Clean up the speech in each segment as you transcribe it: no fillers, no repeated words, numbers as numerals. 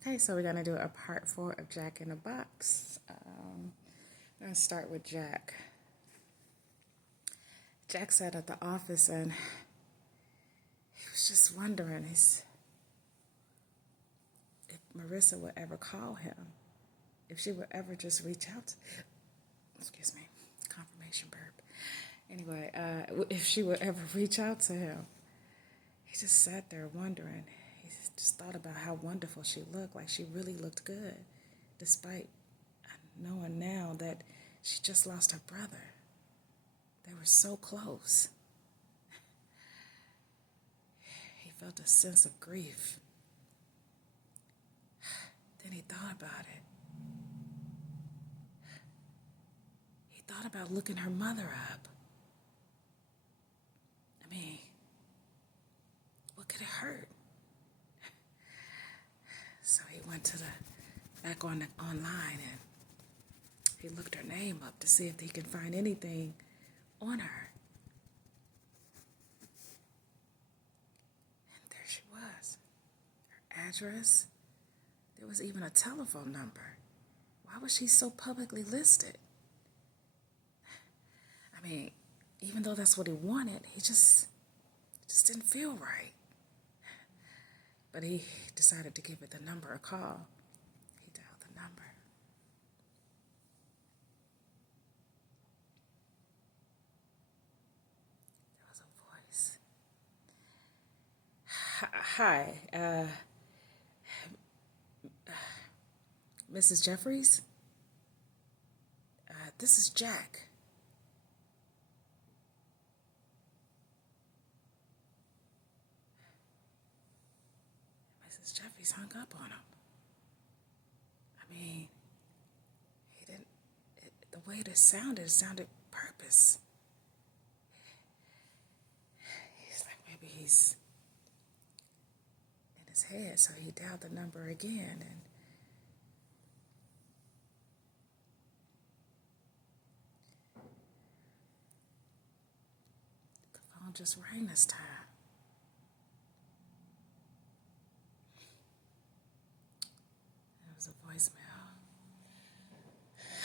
Okay, so we're gonna do a part 4 of Jack in the Box. I'm gonna start with Jack. Jack sat at the office and he was just wondering if Marissa would ever call him, if she would ever just reach out. Excuse me, confirmation burp. Anyway, if she would ever reach out to him. He just sat there wondering. He just thought about how wonderful she looked, like she really looked good, despite knowing now that she just lost her brother. They were so close. He felt a sense of grief. Then he thought about it. He thought about looking her mother up. I mean, what could it hurt? So he went to back online and he looked her name up to see if he could find anything on her. And there she was. Her address. There was even a telephone number. Why was she so publicly listed? I mean, even though that's what he wanted, he just didn't feel right. But he decided to give it the number a call. He dialed the number. There was a voice. Hi, Mrs. Jeffries? This is Jack. Mrs. Jeffries hung up on him. I mean, he didn't, the way it sounded purpose. He's like, maybe he's in his head, so he dialed the number again, and the phone just rang this time. It was a voicemail.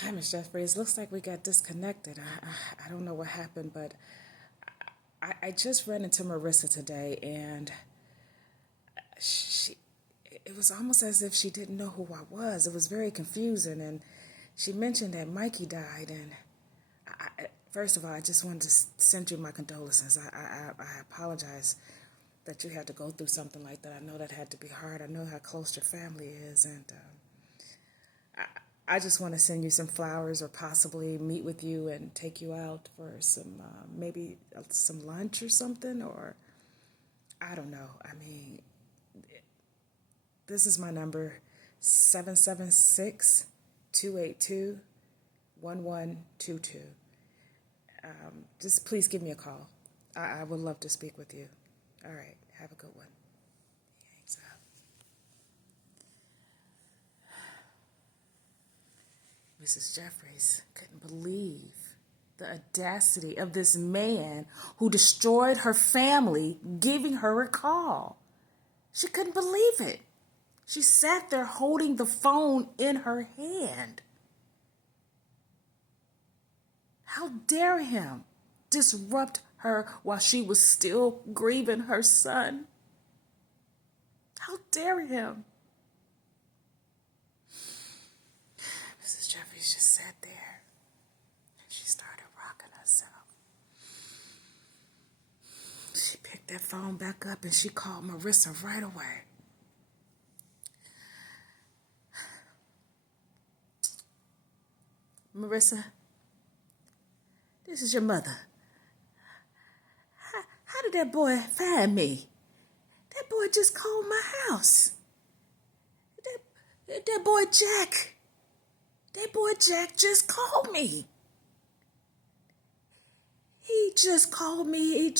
Hi, Miss Jeffries. Looks like we got disconnected. I don't know what happened, but I just ran into Marissa today, and it was almost as if she didn't know who I was. It was very confusing, and she mentioned that Mikey died, and first of all, I just wanted to send you my condolences. I apologize that you had to go through something like that. I know that had to be hard. I know how close your family is, and I just want to send you some flowers or possibly meet with you and take you out for some, maybe some lunch or something, or I don't know. I mean, this is my number, 776-282-1122. Just please give me a call. I would love to speak with you. All right, have a good one. He hangs up. Mrs. Jeffries couldn't believe the audacity of this man who destroyed her family giving her a call. She couldn't believe it. She sat there holding the phone in her hand. How dare him disrupt her while she was still grieving her son? How dare him? Mrs. Jeffries just sat there and she started rocking herself. She picked that phone back up and she called Marissa right away. Marissa, this is your mother. How did that boy find me? That boy just called my house. That boy Jack. That boy Jack just called me. He just called me.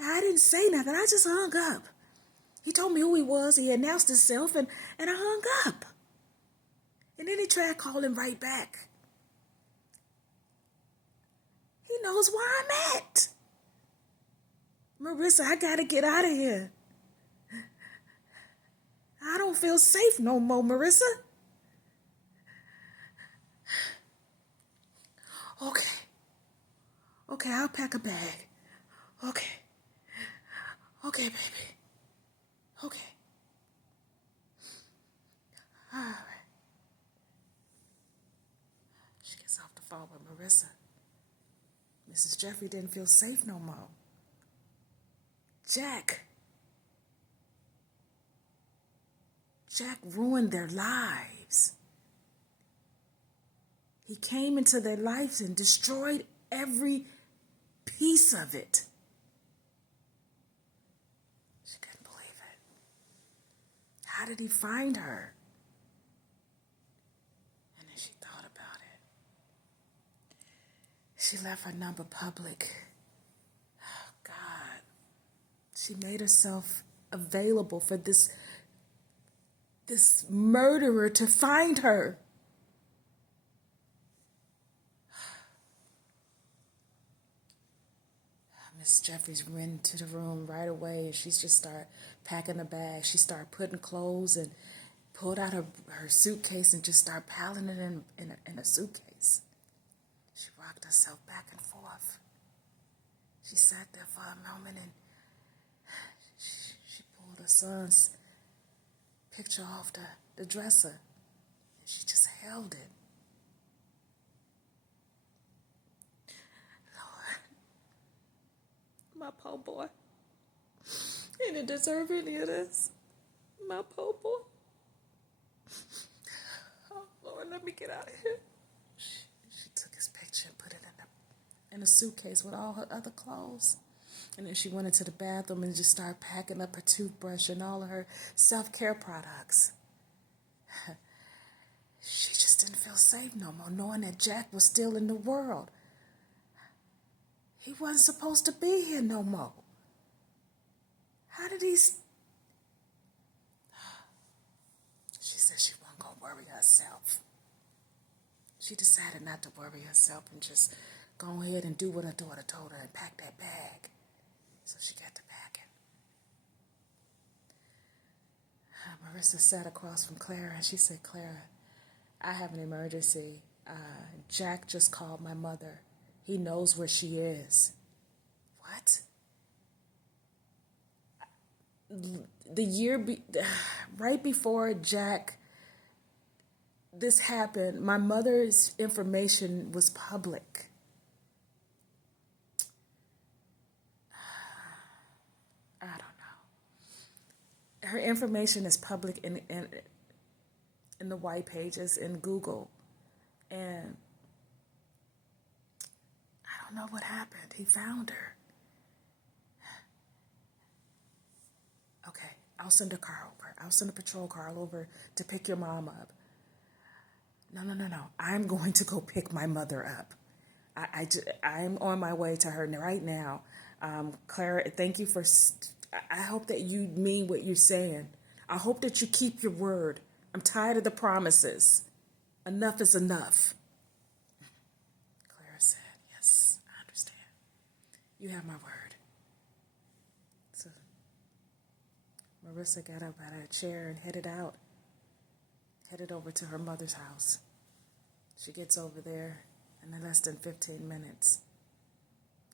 I didn't say nothing. I just hung up. He told me who he was. He announced himself, and I hung up. And then he tried calling right back. He knows where I'm at. Marissa, I gotta get out of here. I don't feel safe no more, Marissa. Okay. Okay, I'll pack a bag. Okay. Okay, baby. Okay. All right. She gets off the phone with Marissa. Mrs. Jeffrey didn't feel safe no more. Jack ruined their lives. He came into their lives and destroyed every piece of it. She couldn't believe it. How did he find her? And then she thought about it. She left her number public. Oh, God. She made herself available for this murderer to find her. Miss Jeffries went into the room right away and she just started packing a bag. She started putting clothes and pulled out her suitcase and just started piling it in a suitcase. She rocked herself back and forth. She sat there for a moment and she pulled her son's picture off the dresser. And she just held it. Lord, my poor boy. He didn't deserve any of this. My poor boy. Oh, Lord, let me get out of here. She took his picture and put it in a suitcase with all her other clothes. And then she went into the bathroom and just started packing up her toothbrush and all of her self-care products. She just didn't feel safe no more, knowing that Jack was still in the world. He wasn't supposed to be here no more. How did he... She said she wasn't going to worry herself. She decided not to worry herself and just go ahead and do what her daughter told her and pack that bag. So she got to packing. Marissa sat across from Clara and she said, Clara, I have an emergency. Jack just called my mother. He knows where she is. What? Right before this happened, my mother's information was public. I don't know. Her information is public in the white pages in Google. And I don't know what happened. He found her. Okay, I'll send a car over. I'll send a patrol car over to pick your mom up. No. I'm going to go pick my mother up. I'm on my way to her right now. Clara, thank you for... I hope that you mean what you're saying. I hope that you keep your word. I'm tired of the promises. Enough is enough. Clara said, yes, I understand. You have my word. So Marissa got up out of a chair and headed over to her mother's house. She gets over there in less than 15 minutes.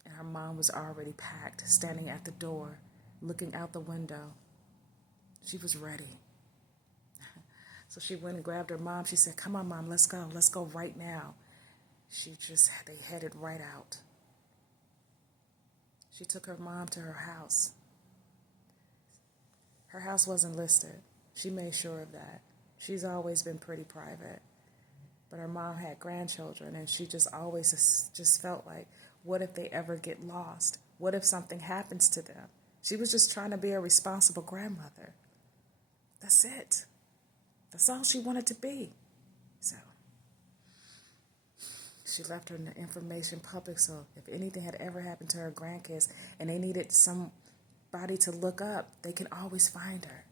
And her mom was already packed, standing at the door, looking out the window. She was ready. So she went and grabbed her mom. She said, come on, Mom, let's go. Let's go right now. They headed right out. She took her mom to her house. Her house wasn't listed. She made sure of that. She's always been pretty private. But her mom had grandchildren, and she just always just felt like, what if they ever get lost? What if something happens to them? She was just trying to be a responsible grandmother. That's it. That's all she wanted to be. So she left her information public, so if anything had ever happened to her grandkids and they needed somebody to look up, they can always find her.